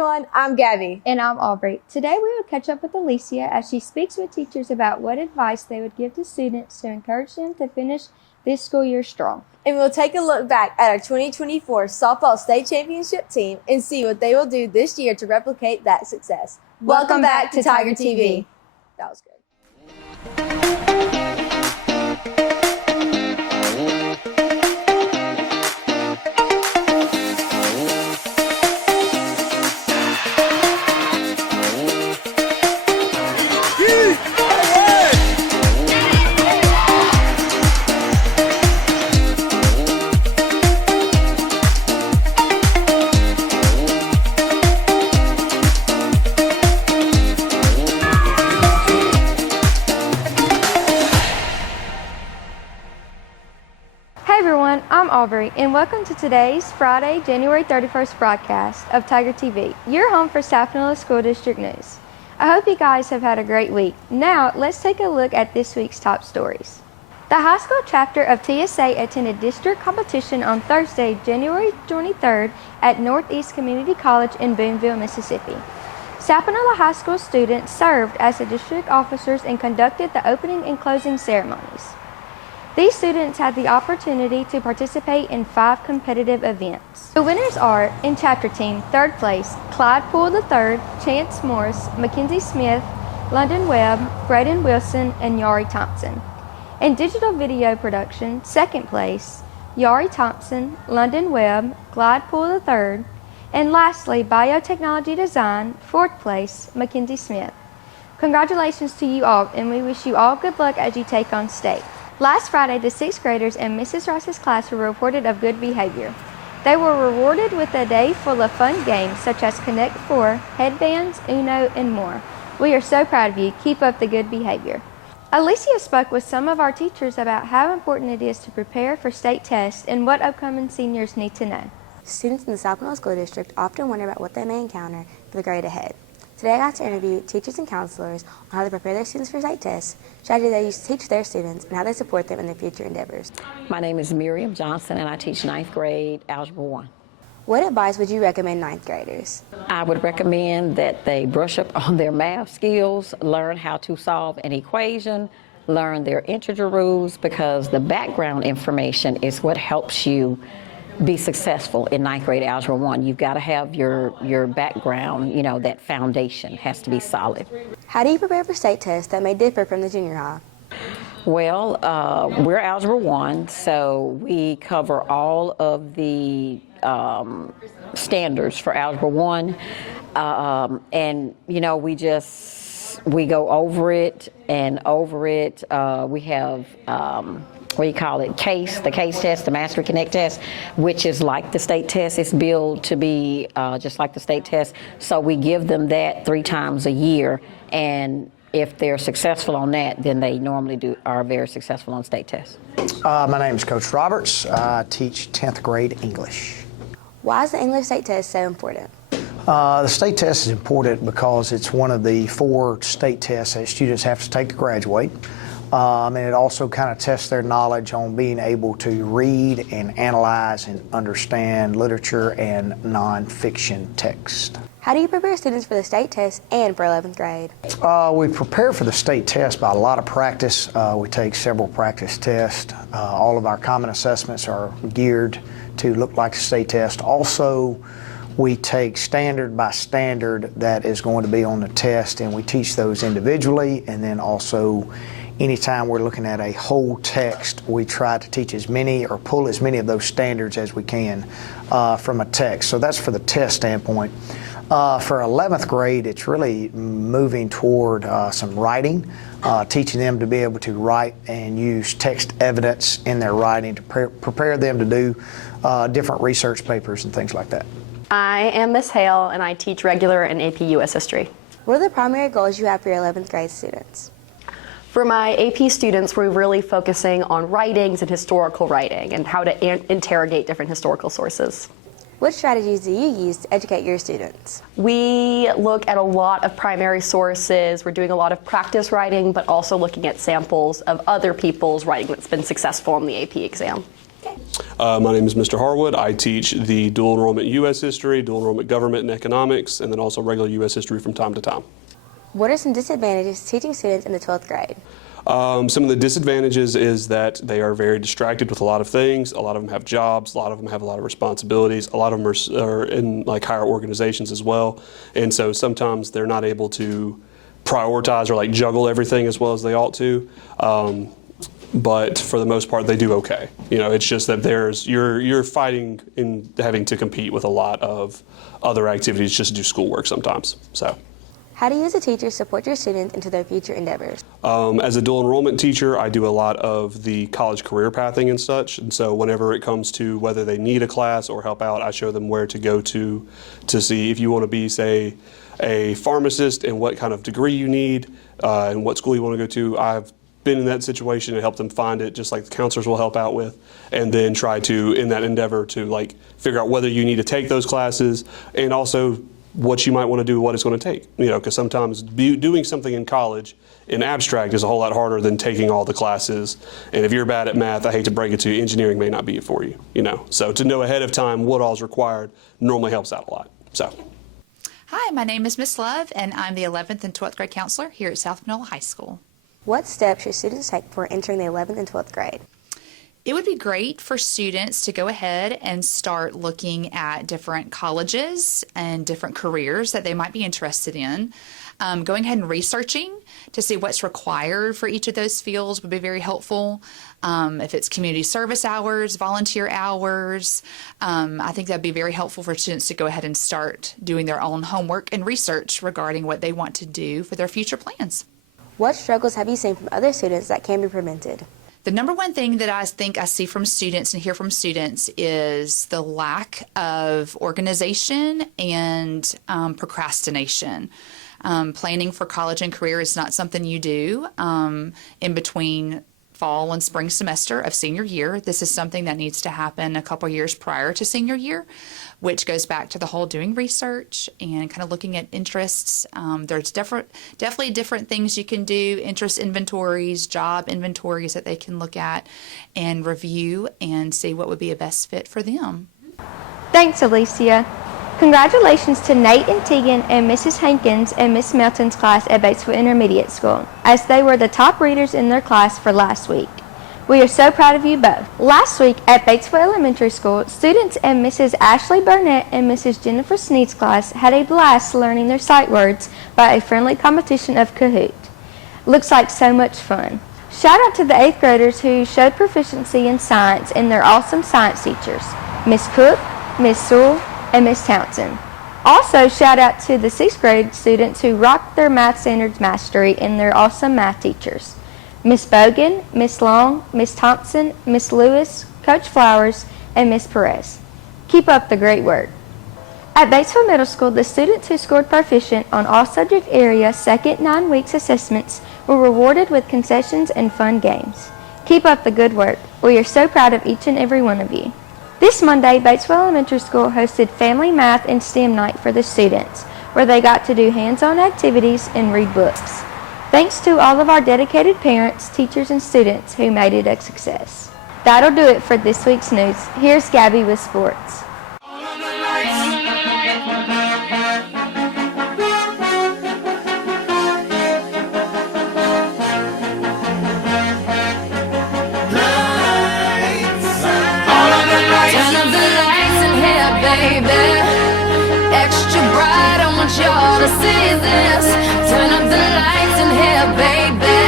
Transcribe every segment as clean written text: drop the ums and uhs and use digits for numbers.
everyone, I'm Gabby. And I'm Aubrey. Today we will catch up with Alicia as she speaks with teachers about what advice they would give to students to encourage them to finish this school year strong. And we'll take a look back at our 2024 softball state championship team and see what they will do this year to replicate that success. Welcome back to Tiger TV. That was good. I'm Aubrey, and welcome to today's Friday, January 31st broadcast of Tiger TV, your home for South Manila School District news. I hope you guys have had a great week. Now, let's take a look at this week's top stories. The high school chapter of TSA attended district competition on Thursday, January 23rd at Northeast Community College in Boonville, Mississippi. South Manila High School students served as the district officers and conducted the opening and closing ceremonies. These students had the opportunity to participate in 5 competitive events. The winners are, in chapter team, 3rd place, Clyde Poole III, Chance Morris, Mackenzie Smith, London Webb, Braden Wilson, and Yari Thompson. In digital video production, 2nd place, Yari Thompson, London Webb, Clyde Poole III, and lastly, biotechnology design, 4th place, Mackenzie Smith. Congratulations to you all, and we wish you all good luck as you take on state. Last Friday, the 6th graders in Mrs. Rice's class were reported of good behavior. They were rewarded with a day full of fun games such as Connect 4, headbands, Uno, and more. We are so proud of you. Keep up the good behavior. Alicia spoke with some of our teachers about how important it is to prepare for state tests and what upcoming seniors need to know. Students in the South Manila School District often wonder about what they may encounter for the grade ahead. Today I got to interview teachers and counselors on how they prepare their students for state tests, strategies they use to teach their students, and how they support them in their future endeavors. My name is Miriam Johnson, and I teach 9th grade Algebra 1. What advice would you recommend 9th graders? I would recommend that they brush up on their math skills, learn how to solve an equation, learn their integer rules, because the background information is what helps you be successful in 9th grade Algebra 1. You've got to have your background, that foundation has to be solid. How do you prepare for state tests that may differ from the junior high? Well, we're Algebra 1, so we cover all of the standards for Algebra 1, and we go over it and over it. We have the case test, the Mastery Connect test, which is like the state test. It's billed to be just like the state test. So we give them that 3 times a year, and if they're successful on that, then they normally are very successful on state tests. My name is Coach Roberts. I teach 10th grade English. Why is the English state test so important? The state test is important because it's one of the 4 state tests that students have to take to graduate. And it also kind of tests their knowledge on being able to read and analyze and understand literature and nonfiction text. How do you prepare students for the state test and for 11th grade? We prepare for the state test by a lot of practice. We take several practice tests. All of our common assessments are geared to look like the state test. Also, we take standard by standard that is going to be on the test, and we teach those individually, and then also anytime we're looking at a whole text, we try to teach as many or pull as many of those standards as we can from a text. So that's for the test standpoint. For 11th grade, it's really moving toward some writing, teaching them to be able to write and use text evidence in their writing to prepare them to do different research papers and things like that. I am Miss Hale, and I teach regular and AP US History. What are the primary goals you have for your 11th grade students? For my AP students, we're really focusing on writings and historical writing and how to interrogate different historical sources. What strategies do you use to educate your students? We look at a lot of primary sources. We're doing a lot of practice writing, but also looking at samples of other people's writing that's been successful in the AP exam. Okay. My name is Mr. Harwood. I teach the dual enrollment U.S. history, dual enrollment government and economics, and then also regular U.S. history from time to time. What are some disadvantages to teaching students in the 12th grade? Some of the disadvantages is that they are very distracted with a lot of things. A lot of them have jobs. A lot of them have a lot of responsibilities. A lot of them are in like higher organizations as well. And so sometimes they're not able to prioritize or like juggle everything as well as they ought to. But for the most part, they do okay. You know, it's just that you're fighting and having to compete with a lot of other activities just to do schoolwork sometimes. So. How do you as a teacher support your students into their future endeavors? As a dual enrollment teacher, I do a lot of the college career pathing and such. And so whenever it comes to whether they need a class or help out, I show them where to go to see if you want to be, say, a pharmacist and what kind of degree you need and what school you want to go to. I've been in that situation and helped them find it, just like the counselors will help out with, and then try to, in that endeavor, to like figure out whether you need to take those classes and also what you might want to do, what it's going to take. You know, because sometimes doing something in college in abstract is a whole lot harder than taking all the classes. And if you're bad at math, I hate to break it to you, engineering may not be it for you. You know, so to know ahead of time what all is required normally helps out a lot. So. Hi, my name is Miss Love, and I'm the 11th and 12th grade counselor here at South Panola High School. What steps should students take before entering the 11th and 12th grade? It would be great for students to go ahead and start looking at different colleges and different careers that they might be interested in. Going ahead and researching to see what's required for each of those fields would be very helpful. If it's community service hours, volunteer hours, I think that'd be very helpful for students to go ahead and start doing their own homework and research regarding what they want to do for their future plans. What struggles have you seen from other students that can be prevented? The number one thing that I think I see from students and hear from students is the lack of organization and procrastination. Planning for college and career is not something you do in between fall and spring semester of senior year. This is something that needs to happen a couple years prior to senior year, which goes back to the whole doing research and kind of looking at interests. There's definitely different things you can do, interest inventories, job inventories that they can look at and review and see what would be a best fit for them. Thanks, Alicia. Congratulations to Nate and Tegan and Mrs. Hankins and Miss Melton's class at Batesville Intermediate School, as they were the top readers in their class for last week. We are so proud of you both. Last week at Batesville Elementary School, students in Mrs. Ashley Burnett and Mrs. Jennifer Sneed's class had a blast learning their sight words by a friendly competition of Kahoot. Looks like so much fun. Shout out to the 8th graders who showed proficiency in science and their awesome science teachers, Miss Cook, Miss Sewell, and Miss Townsend. Also, shout out to the 6th grade students who rocked their math standards mastery and their awesome math teachers, Miss Bogan, Miss Long, Miss Thompson, Miss Lewis, Coach Flowers, and Miss Perez. Keep up the great work. At Batesville Middle School, the students who scored proficient on all subject area second 9 weeks assessments were rewarded with concessions and fun games. Keep up the good work. We are so proud of each and every one of you. This Monday, Batesville Elementary School hosted Family Math and STEM Night for the students, where they got to do hands-on activities and read books. Thanks to all of our dedicated parents, teachers, and students who made it a success. That'll do it for this week's news. Here's Gabby with sports. Extra bright, I want y'all to see this. Turn up the lights in here, baby.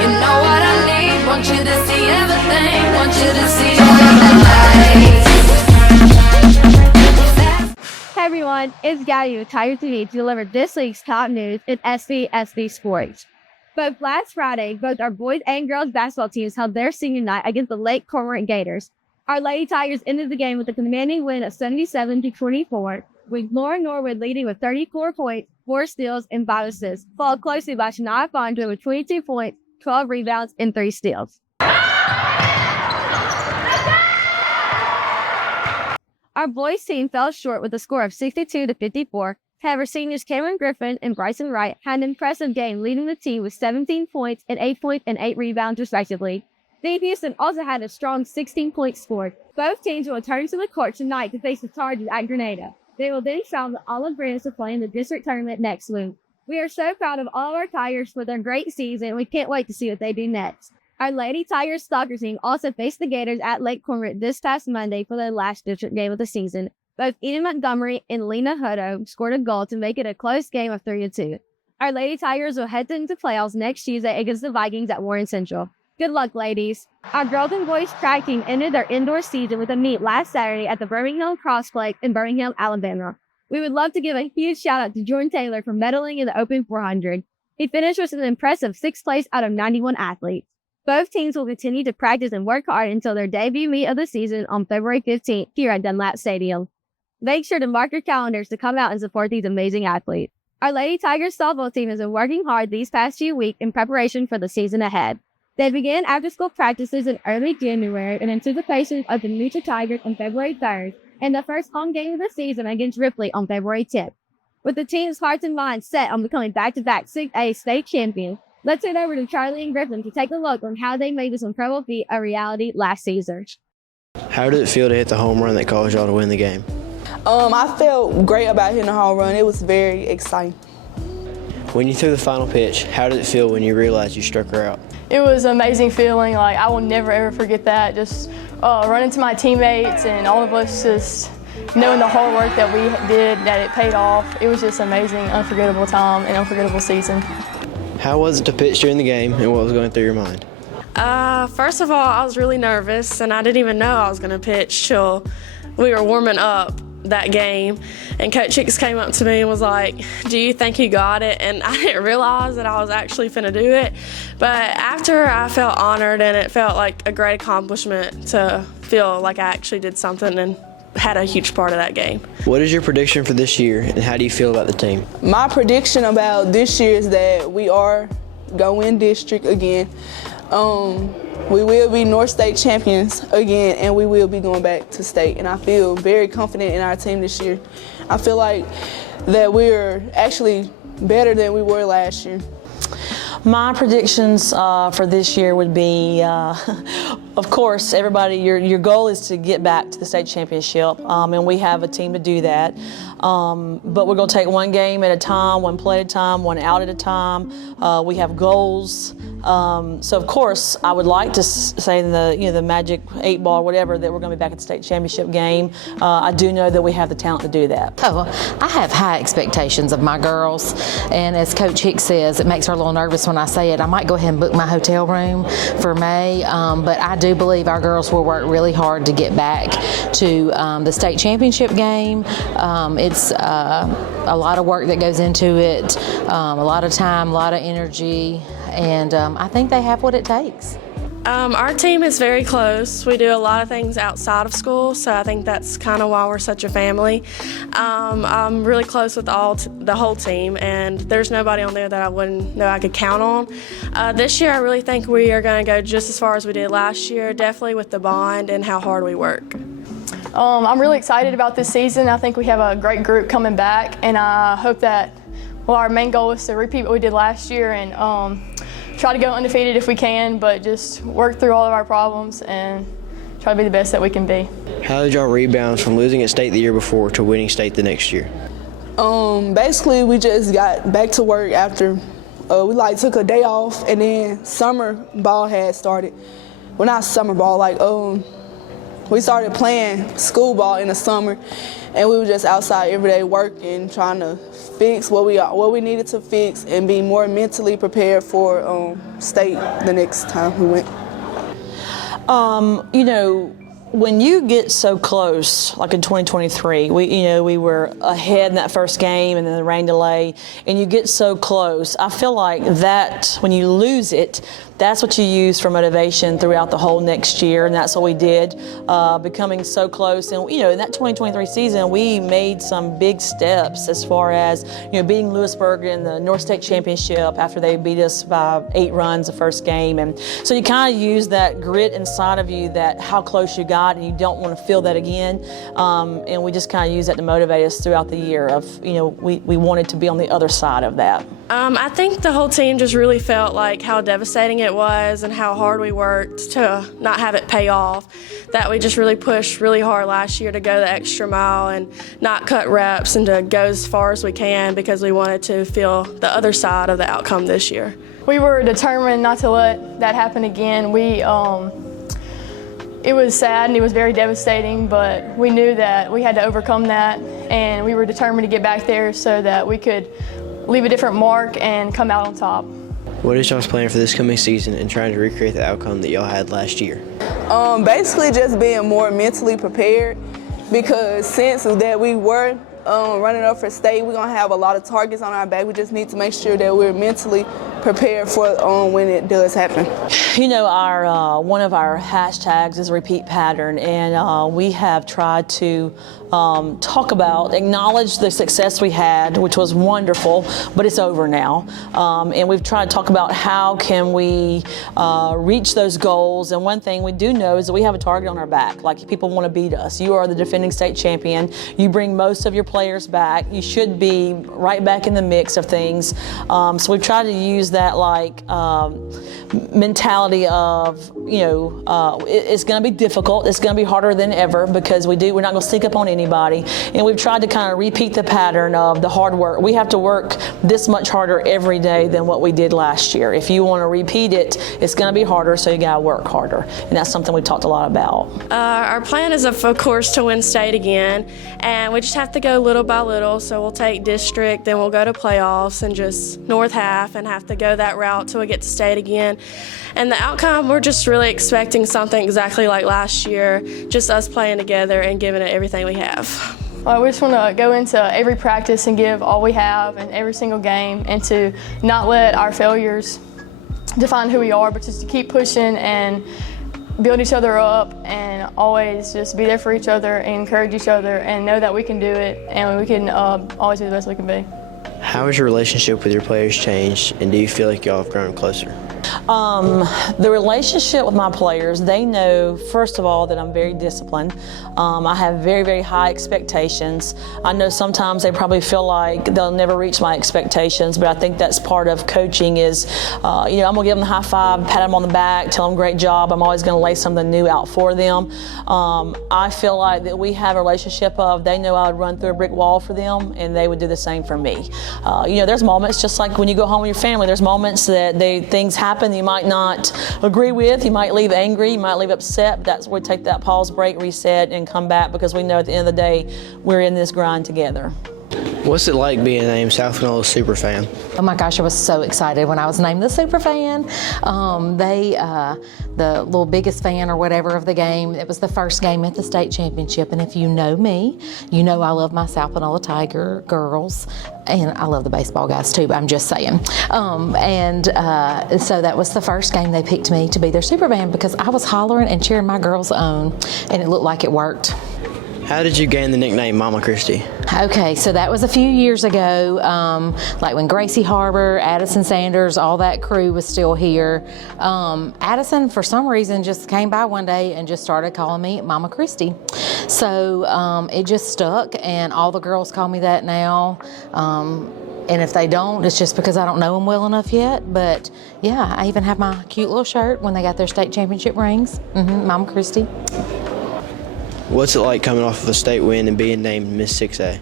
You know what I need, want you to see everything. Want you to see all the lights. Hey everyone, it's Gabby with Tiger TV to deliver this week's top news in SC Sports. But last Friday, both our boys and girls basketball teams held their senior night against the Lake Cormorant Gators. Our Lady Tigers ended the game with a commanding win of 77-24, with Lauren Norwood leading with 34 points, 4 steals, and 5 assists, followed closely by Shania Fondra with 22 points, 12 rebounds, and 3 steals. Our boys team fell short with a score of 62-54. However, seniors Cameron Griffin and Bryson Wright had an impressive game, leading the team with 17 points and 8 points and 8 rebounds respectively. Steve Houston also had a strong 16-point score. Both teams will return to the court tonight to face the Chargers at Grenada. They will then travel the Olive Branch to play in the district tournament next week. We are so proud of all of our Tigers for their great season, and we can't wait to see what they do next. Our Lady Tigers soccer team also faced the Gators at Lake Cormorant this past Monday for their last district game of the season. Both Eden Montgomery and Lena Hutto scored a goal to make it a close game of 3-2. Our Lady Tigers will head into playoffs next Tuesday against the Vikings at Warren Central. Good luck, ladies. Our girls and boys track team ended their indoor season with a meet last Saturday at the Birmingham Crossplex in Birmingham, Alabama. We would love to give a huge shout out to Jordan Taylor for medaling in the Open 400. He finished with an impressive 6th place out of 91 athletes. Both teams will continue to practice and work hard until their debut meet of the season on February 15th here at Dunlap Stadium. Make sure to mark your calendars to come out and support these amazing athletes. Our Lady Tigers softball team has been working hard these past few weeks in preparation for the season ahead. They began after-school practices in early January in anticipation of the Mucha Tigers on February 3rd and the first home game of the season against Ripley on February 10th. With the team's hearts and minds set on becoming back-to-back 6A state champions, let's head over to Charlie and Griffin to take a look on how they made this incredible feat a reality last season. How did it feel to hit the home run that caused y'all to win the game? I felt great about hitting the home run. It was very exciting. When you threw the final pitch, how did it feel when you realized you struck her out? It was an amazing feeling. I will never ever forget that. Just running to my teammates and all of us just knowing the hard work that we did, that it paid off. It was just amazing, unforgettable time and unforgettable season. How was it to pitch during the game and what was going through your mind? First of all, I was really nervous and I didn't even know I was going to pitch till we were warming up that game, and Coach Hicks came up to me and was like, "Do you think you got it?" And I didn't realize that I was actually finna do it, but after I felt honored and it felt like a great accomplishment to feel like I actually did something and had a huge part of that game. What is your prediction for this year and how do you feel about the team? My prediction about this year is that we are going to win district again. We will be North State champions again, and we will be going back to state. And I feel very confident in our team this year. I feel like that we're actually better than we were last year. My predictions for this year would be, of course, everybody, your goal is to get back to the state championship, and we have a team to do that. But we're going to take one game at a time, one play at a time, one out at a time. We have goals. So of course, I would like to say in the magic 8 ball, whatever, that we're going to be back at the state championship game. I do know that we have the talent to do that. I have high expectations of my girls, and as Coach Hicks says, it makes her a little nervous when I say it. I might go ahead and book my hotel room for May, but I do believe our girls will work really hard to get back to the state championship game. It's a lot of work that goes into it, a lot of time, a lot of energy, and I think they have what it takes. Our team is very close. We do a lot of things outside of school, so I think that's kind of why we're such a family. I'm really close with the whole team, and there's nobody on there that I wouldn't know I could count on. This year, I really think we are going to go just as far as we did last year, definitely with the bond and how hard we work. I'm really excited about this season. I think we have a great group coming back, and I hope that, our main goal is to repeat what we did last year and try to go undefeated if we can, but just work through all of our problems and try to be the best that we can be. How did y'all rebound from losing at state the year before to winning state the next year? Basically, we just got back to work after we took a day off, and then summer ball had started. Well, not summer ball, we started playing school ball in the summer, and we were just outside every day working, trying to fix what we needed to fix and be more mentally prepared for state the next time we went. When you get so close, like in 2023, we were ahead in that first game and then the rain delay, and you get so close. I feel like that when you lose it, that's what you use for motivation throughout the whole next year, and that's what we did, becoming so close. And in that 2023 season, we made some big steps as far as beating Lewisburg in the North State Championship after they beat us by 8 runs the first game. And so you kind of use that grit inside of you, that how close you got, and you don't want to feel that again. And we just kind of use that to motivate us throughout the year. We wanted to be on the other side of that. I think the whole team just really felt like how devastating it it was and how hard we worked to not have it pay off, that we just really pushed really hard last year to go the extra mile and not cut reps and to go as far as we can because we wanted to feel the other side of the outcome this year. We were determined not to let that happen again. It was sad and it was very devastating, but we knew that we had to overcome that, and we were determined to get back there so that we could leave a different mark and come out on top. What is y'all's plan for this coming season and trying to recreate the outcome that y'all had last year? Basically just being more mentally prepared, because since that we were running up for state, we're going to have a lot of targets on our back. We just need to make sure that we're mentally prepared for when it does happen. You know, our one of our hashtags is repeat pattern, and we have tried to acknowledge the success we had, which was wonderful, but it's over now. And we've tried to talk about how can we reach those goals. And one thing we do know is that we have a target on our back. Like, people want to beat us. You are the defending state champion. You bring most of your players back. You should be right back in the mix of things. So we've tried to use that mentality of, it's going to be difficult. It's going to be harder than ever because we're not going to sneak up on anybody. And we've tried to kind of repeat the pattern of the hard work. We have to work this much harder every day than what we did last year. If you want to repeat it, it's going to be harder, so you got to work harder. And that's something we talked a lot about. Our plan is, of course, to win state again, and we just have to go little by little. So we'll take district, then we'll go to playoffs and just north half and have to go that route till we get to state again. And the outcome, we're just really expecting something exactly like last year, just us playing together and giving it everything we have. Well, we just want to go into every practice and give all we have in every single game, and to not let our failures define who we are, but just to keep pushing and build each other up, and always just be there for each other and encourage each other and know that we can do it, and we can always be the best we can be. How has your relationship with your players changed, and do you feel like y'all have grown closer? The relationship with my players, they know, first of all, that I'm very disciplined. I have very, very high expectations. I know sometimes they probably feel like they'll never reach my expectations, but I think that's part of coaching is, I'm going to give them the high five, pat them on the back, tell them great job. I'm always going to lay something new out for them. I feel like that we have a relationship of they know I would run through a brick wall for them, and they would do the same for me. There's moments, just like when you go home with your family, there's moments that things happen you might not agree with. You might leave angry, you might leave upset, but that's where we take that pause, break, reset, and come back, because we know at the end of the day, we're in this grind together. What's it like being named South Panola Superfan? Oh my gosh, I was so excited when I was named the Superfan. The little biggest fan or whatever of the game, it was the first game at the state championship. And if you know me, you know I love my South Panola Tiger girls. And I love the baseball guys too, but I'm just saying. So that was the first game they picked me to be their Superfan, because I was hollering and cheering my girls on, and it looked like it worked. How did you gain the nickname Mama Christie? Okay, so that was a few years ago, like when Gracie Harbor, Addison Sanders, all that crew was still here. Addison, for some reason, just came by one day and just started calling me Mama Christie. So it just stuck, and all the girls call me that now. And if they don't, it's just because I don't know them well enough yet. But yeah, I even have my cute little shirt when they got their state championship rings. Mama Christie. What's it like coming off of a state win and being named Miss 6A?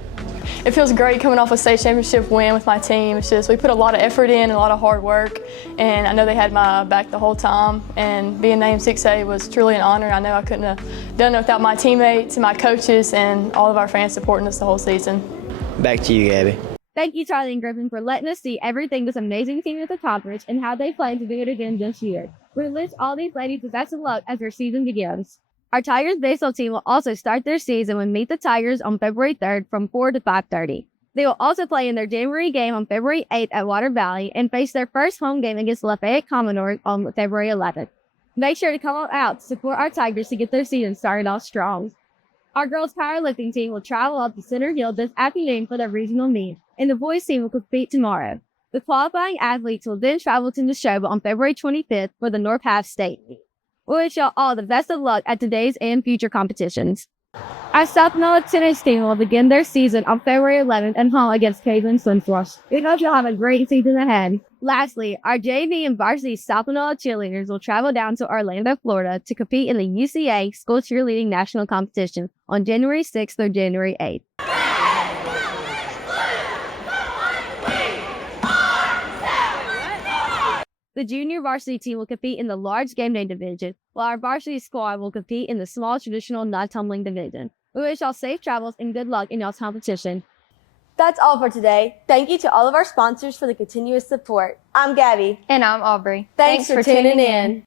It feels great coming off a state championship win with my team. It's just we put a lot of effort in and a lot of hard work, and I know they had my back the whole time, and being named 6A was truly an honor. I know I couldn't have done it without my teammates and my coaches and all of our fans supporting us the whole season. Back to you, Gabby. Thank you, Charlie and Griffin, for letting us see everything this amazing team at the conference and how they plan to do it again this year. We wish all these ladies the best of luck as their season begins. Our Tigers baseball team will also start their season with Meet the Tigers on February 3rd from 4 to 5:30. They will also play in their January game on February 8th at Water Valley and face their first home game against Lafayette Commodore on February 11th. Make sure to come out to support our Tigers to get their season started off strong. Our girls powerlifting team will travel up to Center Hill this afternoon for their regional meet, and the boys team will compete tomorrow. The qualifying athletes will then travel to Neshoba on February 25th for the North Half State meet. We wish y'all all the best of luck at today's and future competitions. Our South Manila tennis team will begin their season on February 11th at home against Cleveland Sunfrost. We hope you'll have a great season ahead. Lastly, our JV and varsity South Manila cheerleaders will travel down to Orlando, Florida to compete in the UCA School Cheerleading National Competition on January 6th through January 8th. The junior varsity team will compete in the large game day division, while our varsity squad will compete in the small traditional non-tumbling division. We wish y'all safe travels and good luck in y'all's competition. That's all for today. Thank you to all of our sponsors for the continuous support. I'm Gabby. And I'm Aubrey. Thanks for tuning in.